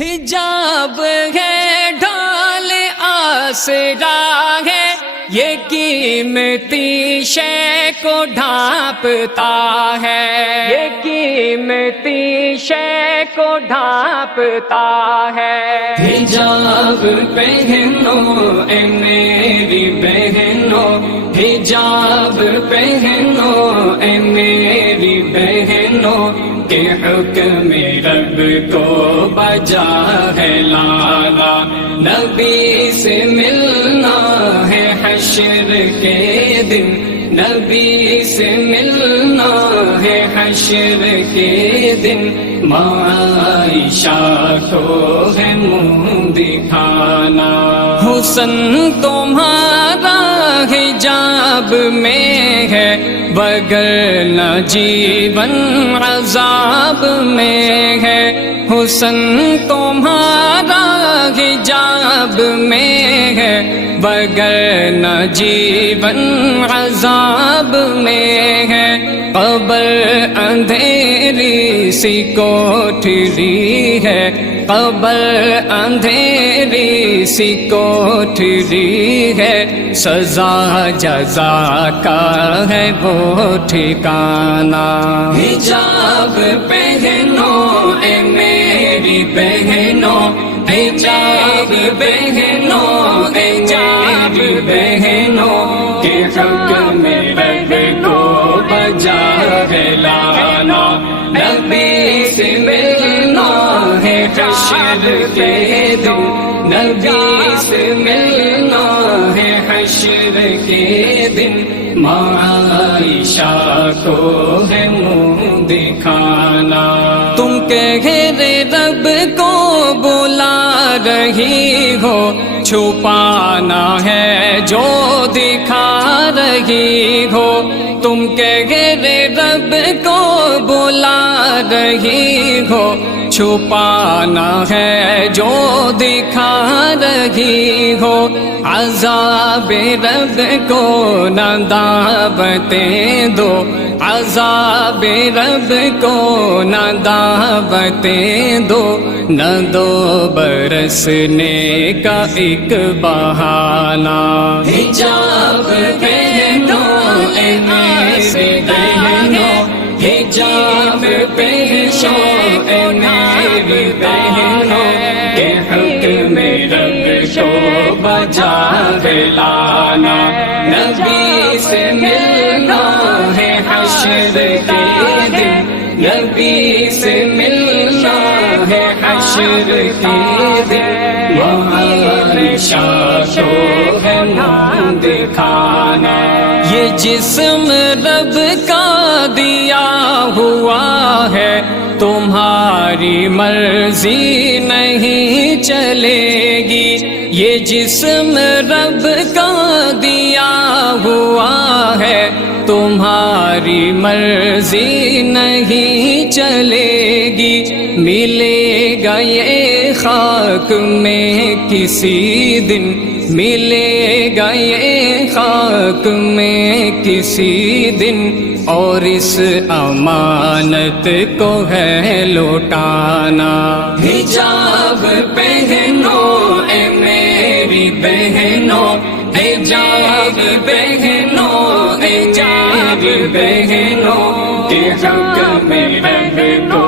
حجاب ہے ڈھال آسرا ہے، یہ قیمتی شے کو ڈھانپتا ہے، یہ قیمتی شے کو ڈھانپتا ہے۔ حجاب پہنو اے میری بہنوں، حجاب پہنو اے میری بہنوں، کہ حکم رب کو بجا ہے لانا، نبی سے ملنا ہے حشر کے دن، نبی سے ملنا ہے حشر کے دن، عائشہ کو ہے منہ دکھانا۔ حسن تمہارا حجاب میں ہے، وگرنہ جیون عذاب میں ہے۔ حسن تمہارا حجاب میں ہے، وگرنہ جیون عذاب میں ہے۔ قبر اندھیری سی کوٹھری ہے، قبر اندھیری سی کوٹھری ہے، سزا جزا کا ہے وہ ٹھکانہ۔ حجاب پہنو اے میری بہنوں، حجاب پہنو اے میری بہنوں، کہ حکم رب کو بجا ہے لانا، نبی سے ملنا ہے حشر کے دن، نبی سے ملنا ہے حشر کے دن، عائشہ کو ہے منہ دکھانا۔ تم کہے رب کو بلا رہی ہو، چھپانا ہے جو دکھا رہی ہو۔ تم کہے رب کو بلا رہی ہو، چھپانا ہے جو دکھا رہی ہو۔ عذاب رب کو نہ دعوتیں دو، عذاب رب کو نہ دعوتیں دو، نہ دو برسنے کا ایک بہانہ۔ حجاب پہنو اے میری بہنوں، حجاب پہنو اے میری بہنوں، کہ حکم رب کو بجا ہے لانا، نبی سے ملنا ہے حشر کے دن، نبی سے ملنا ہے حشر کے دن، عائشہ کو ہے منہ دکھانا۔ یہ جسم رب کا دیا ہوا ہے، تمہاری مرضی نہیں چلے گی۔ یہ جسم رب کا دیا ہوا ہے، تمہاری مرضی نہیں چلے گی۔ ملے گا یہ خاک میں کسی دن، ملے گا یہ خاک میں کسی دن، اور اس امانت کو ہے لوٹانا۔ حجاب پہنو اے میری بہنوں، حجاب پہنو اے میری بہنوں، کہ حکم رب کو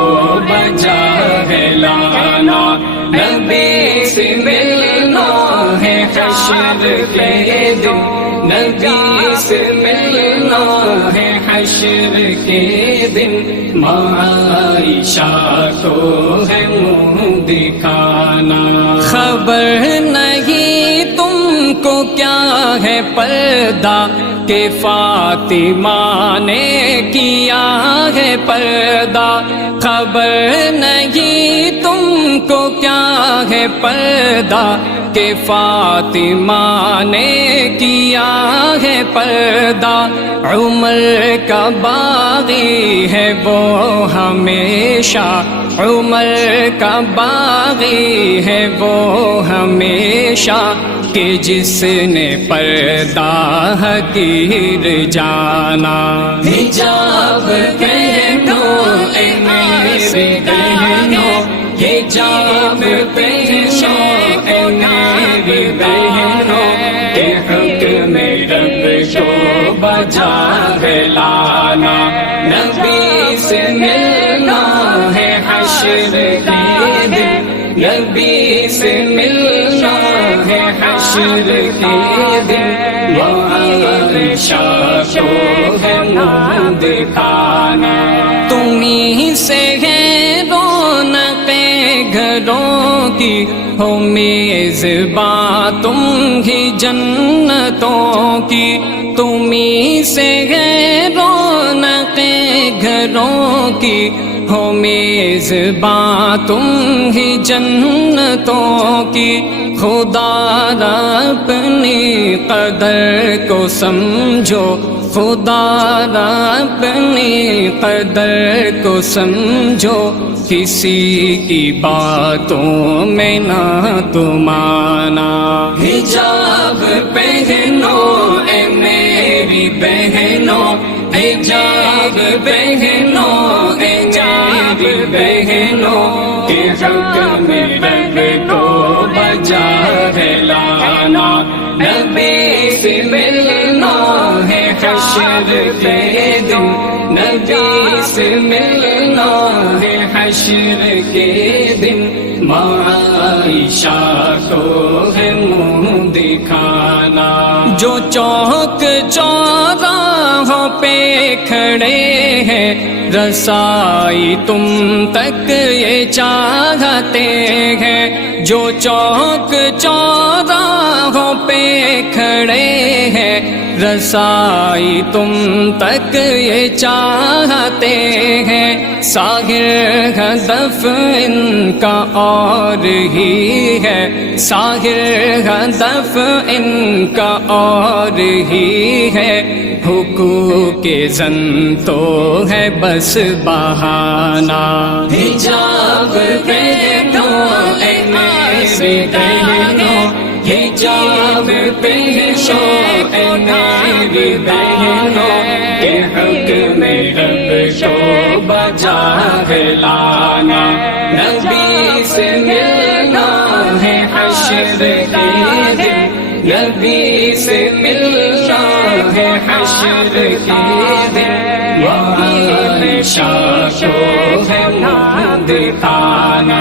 بجا ہے لانا، نبی سے ملنا ہے حشر کے دن، نبی سے ملنا ہے حشر کے دن، عائشہ کو ہے منہ دکھانا۔ خبر نہیں تم کو کیا ہے پردہ، کہ فاطمہ نے کیا ہے پردہ۔ خبر نہیں تم کو کیا ہے پردہ، کہ فاطمہ نے کیا ہے پردہ۔ عمر کا باغی ہے وہ ہمیشہ، عمر کا باغی ہے وہ ہمیشہ، کہ جس نے پردہ حقیر جانا۔ حجاب پہنو اے میری بہنوں، حجاب پہنو اے میری بہنوں کہ حکم رب کو بجا ہے لانا نبی سے ملنا ہے حشر کے دن نبی سے ملنا ہے حشر کے دن عائشہ کو ہے منہ دکھانا تمہیں سے ہے رونق گھروں کی ہو میزباں تم ہی جنتوں کی تمہیں سے ہے رونق گھروں کی ہو میزباں تم ہی جنتوں کی خدا را اپنی قدر کو سمجھو خدا را اپنی قدر کو سمجھو کسی کی باتوں میں نہ تم آنا حجاب پہنو اے میری بہنوں حجاب پہنو اے میری بہنوں کہ حکم رب کو بجا ہے لانا نبی سے ملنا ہے حشر کے دن نبی سے ملنا ہے حشر کے دن عائشہ کو ہے منہ دکھانا جو چوک چوراہوں پہ کھڑے ہیں رسائی تم تک یہ چاہتے ہیں جو چوک چوراہوں پہ کھڑے ہیں رسائی تم تک یہ چاہتے ہیں ساحر ہدف ان کا اور ہی ہے ساحر ہدف ان کا اور ہی ہے حقوق زن تو ہے بس بہانہ حجاب پہنو اے میری بہنوں حجاب پہنو اے میری بہنوں کہ حکم رب کو بجا ہے لانا نبی سے ملنا ہے حشر کے دن نبی سے ملنا ہے حشر کے دن عائشہ کو ہے منہ دکھانا